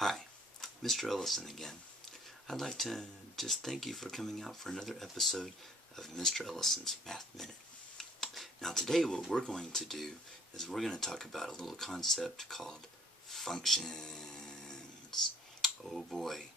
Hi, Mr. Ellison again. I'd like to just thank you for coming out for another episode of Mr. Ellison's Math Minute. Now today what we're going to do is we're going to talk about a little concept called functions. Oh boy,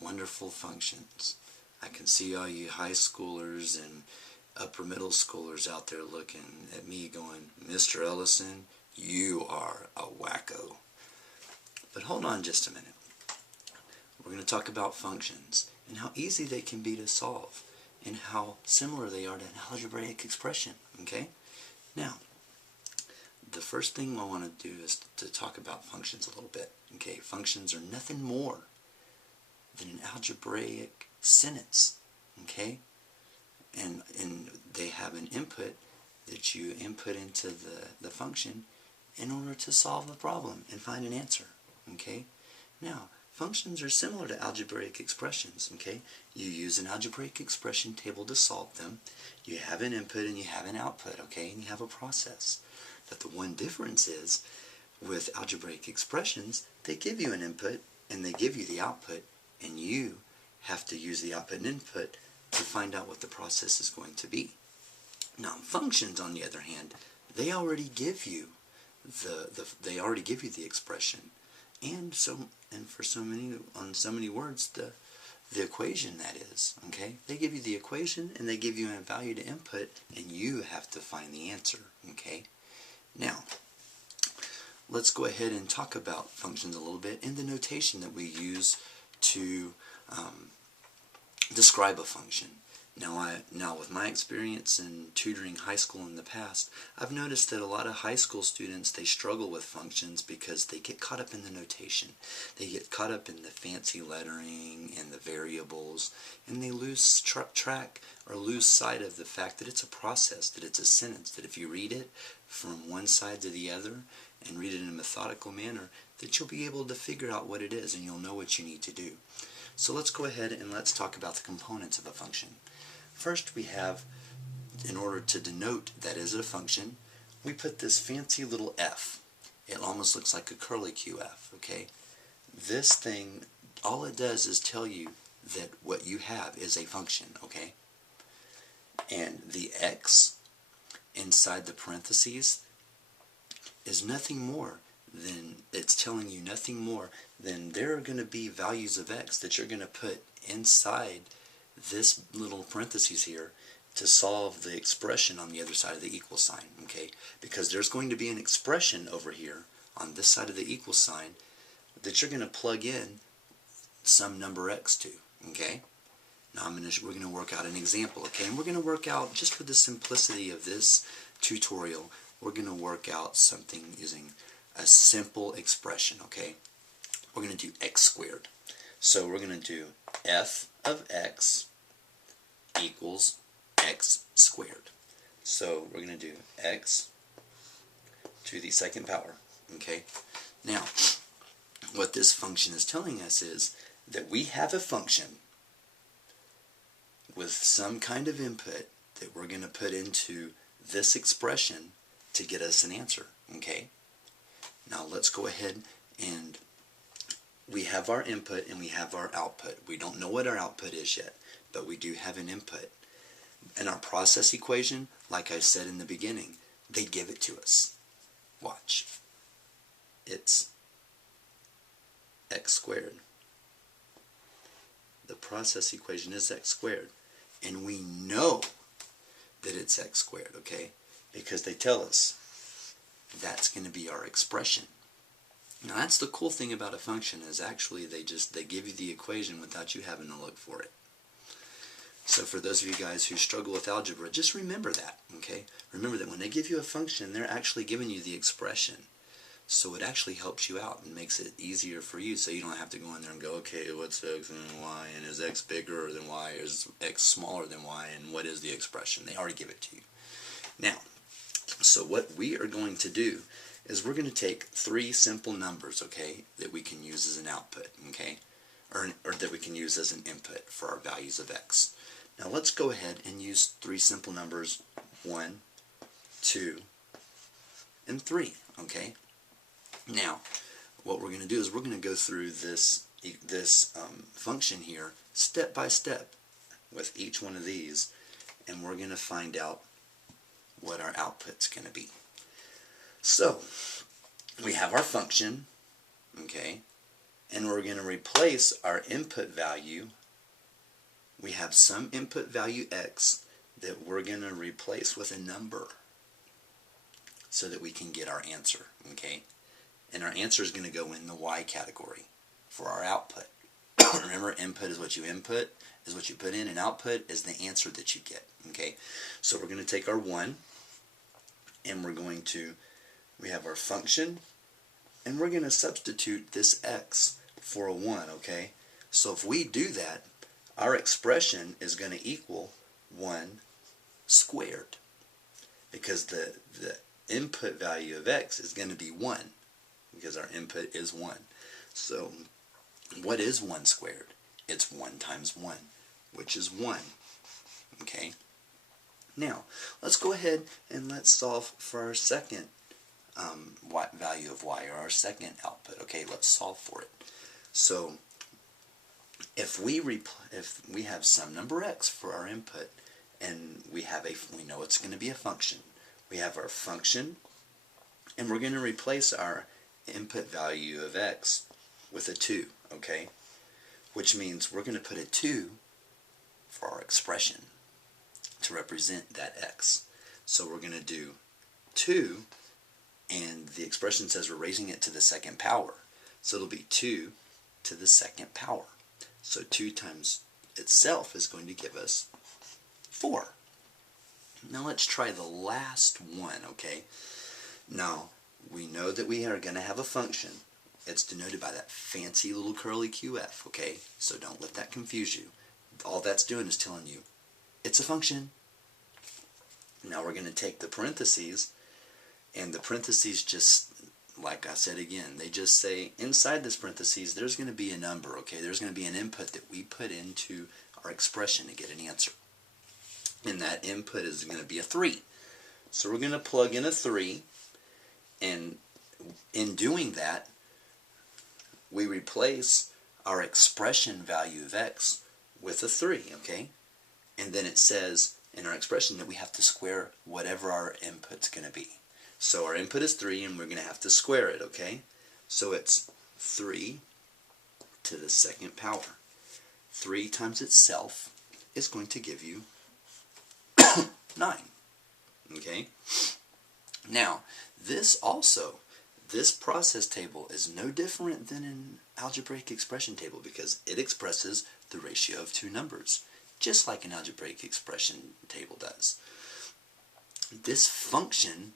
wonderful functions. I can see all you high schoolers and upper middle schoolers out there looking at me going, Mr. Ellison, you are a wacko. But hold on just a minute. We're going to talk about functions and how easy they can be to solve and how similar they are to an algebraic expression, okay? Now, the first thing I want to do is to talk about functions a little bit, okay? Functions are nothing more than an algebraic sentence, okay? And they have an input that you input into the function in order to solve the problem and find an answer, okay? Now, functions are similar to algebraic expressions, okay? You use an algebraic expression table to solve them. You have an input and you have an output, okay? And you have a process. But the one difference is, with algebraic expressions, they give you an input and they give you the output, and you have to use the output and input to find out what the process is going to be. Now, functions, on the other hand, they already give you the expression, and for so many words, the equation, that is, okay? They give you the equation and they give you a value to input, and you have to find the answer, okay? Now, let's go ahead and talk about functions a little bit and the notation that we use to describe a function. Now with my experience in tutoring high school in the past, I've noticed that a lot of high school students, they struggle with functions because they get caught up in the notation. They get caught up in the fancy lettering and the variables, and they lose track or lose sight of the fact that it's a process, that it's a sentence, that if you read it from one side to the other and read it in a methodical manner, that you'll be able to figure out what it is and you'll know what you need to do. So let's go ahead and let's talk about the components of a function. First, we have, in order to denote that is a function, we put this fancy little f. It almost looks like a curly QF, okay? This thing, all it does is tell you that what you have is a function, okay? And the x inside the parentheses is nothing more than, it's telling you nothing more than there are going to be values of x that you're going to put inside this little parentheses here to solve the expression on the other side of the equal sign, okay? Because there's going to be an expression over here on this side of the equal sign that you're going to plug in some number x to, okay? Now we're going to work out an example, okay? And we're going to work out, just for the simplicity of this tutorial, we're going to work out something using a simple expression, okay? We're going to do x squared. So we're going to do f of x equals x squared. So we're going to do x to the second power, okay? Now, what this function is telling us is that we have a function with some kind of input that we're going to put into this expression to get us an answer, okay? Now let's go ahead, and we have our input and we have our output. We don't know what our output is yet, but we do have an input. And our process equation, like I said in the beginning, they give it to us. Watch. It's x squared. The process equation is x squared. And we know that it's x squared, okay? Because they tell us that's going to be our expression. Now that's the cool thing about a function, is actually they give you the equation without you having to look for it. So for those of you guys who struggle with algebra, just remember that, okay? Remember that when they give you a function, they're actually giving you the expression. So it actually helps you out and makes it easier for you, so you don't have to go in there and go, okay, what's x and y, and is x bigger than y, is x smaller than y, and what is the expression? They already give it to you. Now, so what we are going to do is we're going to take three simple numbers, okay, that we can use as an output, okay, or that we can use as an input for our values of x. Now let's go ahead and use three simple numbers, 1, 2, and 3, okay? Now, what we're going to do is we're going to go through this function here step by step with each one of these, and we're going to find out what our output's going to be. So we have our function, okay, and we're going to replace our input value. We have some input value x that we're going to replace with a number so that we can get our answer, okay? And our answer is going to go in the y category for our output. Remember, input is what you input, is what you put in, and output is the answer that you get, okay? So we're going to take our 1, and we have our function, and we're going to substitute this x for a 1, okay? So if we do that, our expression is going to equal 1 squared, because the input value of x is going to be 1, because our input is 1. So what is 1 squared? It's 1 times 1, which is 1. Okay? Now, let's go ahead and let's solve for our second value of y, or our second output. Okay, let's solve for it. So if we have some number x for our input, and we know it's going to be a function. We have our function, and we're going to replace our input value of x with a 2, okay? Which means we're going to put a 2 for our expression to represent that x. So we're going to do 2, and the expression says we're raising it to the second power. So it'll be 2 to the second power. So 2 times itself is going to give us 4. Now let's try the last one, okay? Now, we know that we are going to have a function. It's denoted by that fancy little curly QF, okay? So don't let that confuse you. All that's doing is telling you it's a function. Now we're going to take the parentheses, and the parentheses just, like I said again, they just say inside this parentheses there's going to be a number, okay? There's going to be an input that we put into our expression to get an answer. And that input is going to be a 3. So we're going to plug in a 3, and in doing that, we replace our expression value of x with a 3, okay? And then it says in our expression that we have to square whatever our input's going to be. So our input is 3, and we're going to have to square it, okay? So it's 3 to the second power. 3 times itself is going to give you 9, okay? Now, this process table is no different than an algebraic expression table, because it expresses the ratio of two numbers, just like an algebraic expression table does. This function,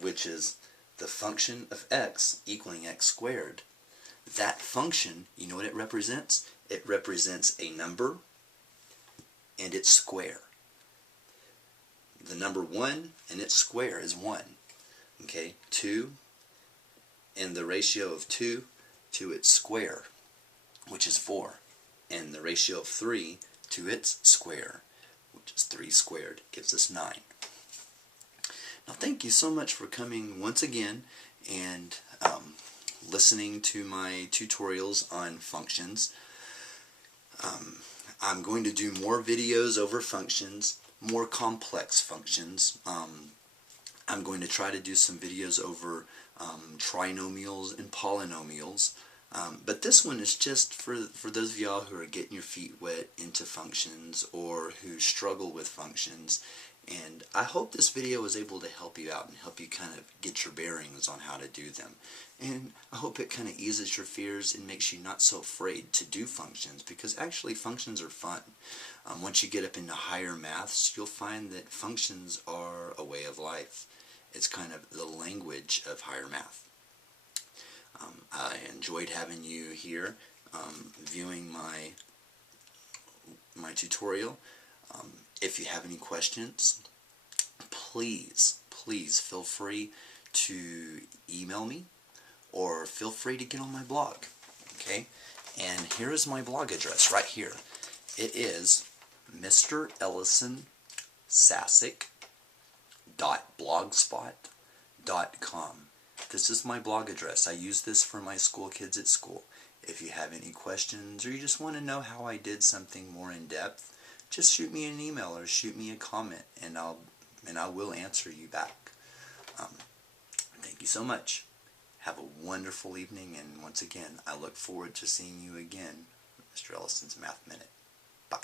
which is the function of x equaling x squared, that function, you know what it represents? It represents a number and its square. The number 1 and its square is 1. Okay, 2 and the ratio of 2 to its square, which is 4. And the ratio of 3 to its square, which is 3 squared, gives us 9. Now thank you so much for coming once again and listening to my tutorials on functions. I'm going to do more videos over functions, more complex functions. I'm going to try to do some videos over trinomials and polynomials. But this one is just for those of y'all who are getting your feet wet into functions or who struggle with functions. And I hope this video was able to help you out and help you kind of get your bearings on how to do them. And I hope it kind of eases your fears and makes you not so afraid to do functions, because actually functions are fun. Once you get up into higher maths, you'll find that functions are a way of life. It's kind of the language of higher math. I enjoyed having you here viewing my tutorial. If you have any questions, please feel free to email me, or feel free to get on my blog, okay? And here is my blog address right here. It is mrellisonsasic.blogspot.com. This is my blog address. I use this for my school kids at school. If you have any questions or you just want to know how I did something more in depth, just shoot me an email or shoot me a comment, and I will answer you back. Thank you so much. Have a wonderful evening, and once again, I look forward to seeing you again, Mr. Ellison's Math Minute. Bye.